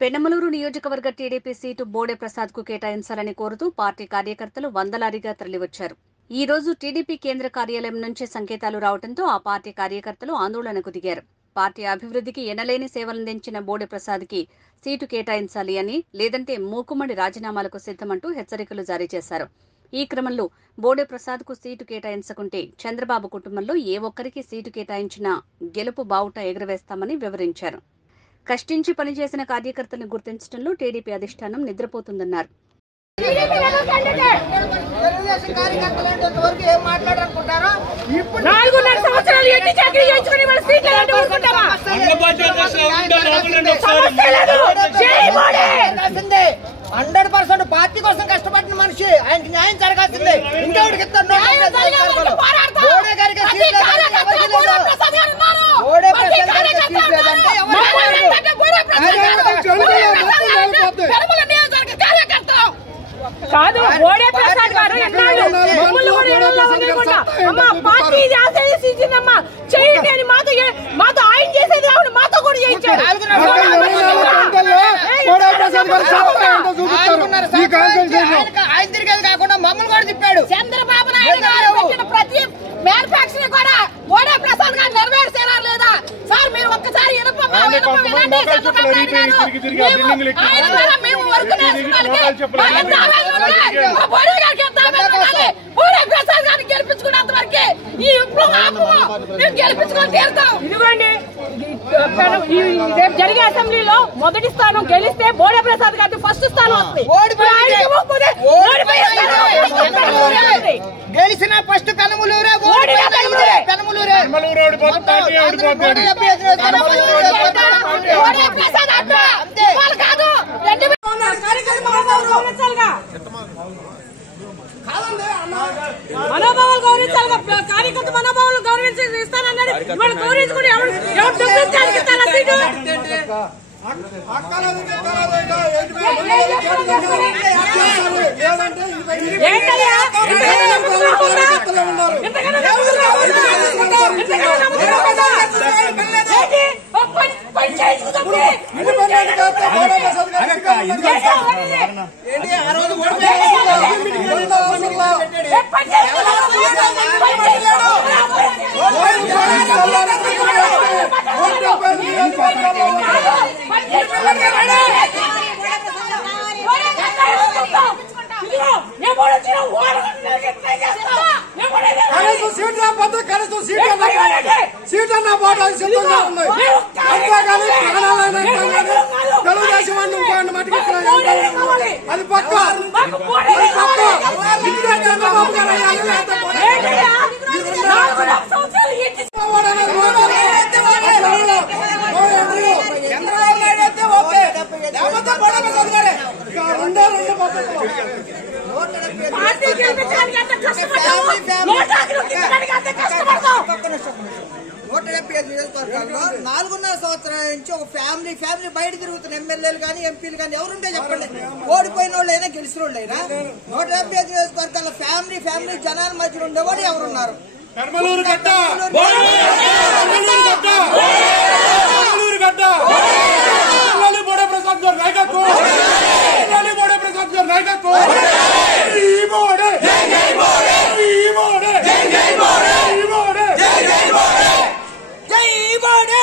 పెనమలూరు నియోజకవర్గ TDP seat Bode Prasad కు కేటాయించాలని కోరుతూ పార్టీ కార్యకర్తలు వందలాదిగా తరలివచ్చారు. ఈ రోజు టీడీపీ కేంద్ర కార్యాలయం నుంచి సంకేతాలు రావడంతో ఆ పార్టీ కార్యకర్తలు ఆందోళనకు దిగారు. పార్టీ అభివృద్ధికి ఎనలేని సేవలందించిన బోడే ప్రసాద్ కి సీటు కేటాయించాలి అని, లేదంటే మూకుమ్మడి రాజీనామాలకు సిద్ధమంటూ హెచ్చరికలు జారీ చేశారు. ఈ క్రమంలో బోడే ప్రసాద్ కు సీటు కేటాయించకుంటే చంద్రబాబు కుటుంబంలో ఏ ఒక్కరికి సీటు కేటాయించినా గెలుపు బావుట ఎగురవేస్తామని వివరించారు. కష్టించి పనిచేసిన కార్యకర్తలను గుర్తించడంలో టీడీపీ అధిష్టానం నిద్రపోతుందన్నారు. పార్టీ కోసం కష్టపడిన మనిషి, ఆయనకి న్యాయం జరగాల్సిందే. ఇంకెవరికి కాదు బోడే ప్రసాద్ గారు ఎన్నాళ్ళు మమ్మల్ని కూడా ఏడవలో ఉండకుండా అమ్మ పార్టీ చేసేసిందమ్మా చేయండి అని మాతో ఆయన చేసేది కాకుండా మాతో కూడా చేయించాడు. ఆయన తిరిగేది కాకుండా మమ్మల్ని కూడా తిప్పాడు. చంద్రబాబు నాయుడు గారు పెట్టిన ప్రతి మ్యానుఫాక్చరింగ్ కూడా బోడే ప్రసాద్ గారు నెరవేర్చేలా లేదా సార్? మీరు ఒక్కసారి గెలిపించుకున్నంత వరకే ఈ గెలిపించుకొని తీరుతాం. ఇదిగోండి రేపు జరిగే అసెంబ్లీలో మొదటి స్థానం గెలిస్తే బోడే ప్రసాద్ గారికి ఫస్ట్ స్థానం వస్తుంది. గెలిచిన ఫస్ట్ పెనమలూరే, మనోభావాలు గౌరవించాలి. కార్యకర్త మనోభావాలు గౌరవించి ఇస్తానన్నాడు. ఇవాళ గౌరవించుకుని ఎవరు సీట్ అన్న పోవడానికి సిద్ధంగా ఉంది. అంతేగాని తెలుగుదేశం వాడిని ఇంకోటి మటుకు అది పక్క చంద్రబాబు గారు నియోజకవర్గాల్లో 4.5 సంవత్సరాల నుంచి ఒక ఫ్యామిలీ బయట తిరుగుతున్న ఎమ్మెల్యేలు కానీ ఎంపీలు కానీ ఎవరుంటే చెప్పండి. ఓడిపోయిన వాళ్ళైనా గెలిచిన వాళ్ళైనా 175 నియోజకవర్గాల్లో ఫ్యామిలీ జనాల మధ్యలో ఉండేవాడు ఎవరున్నారు? జై బోడే.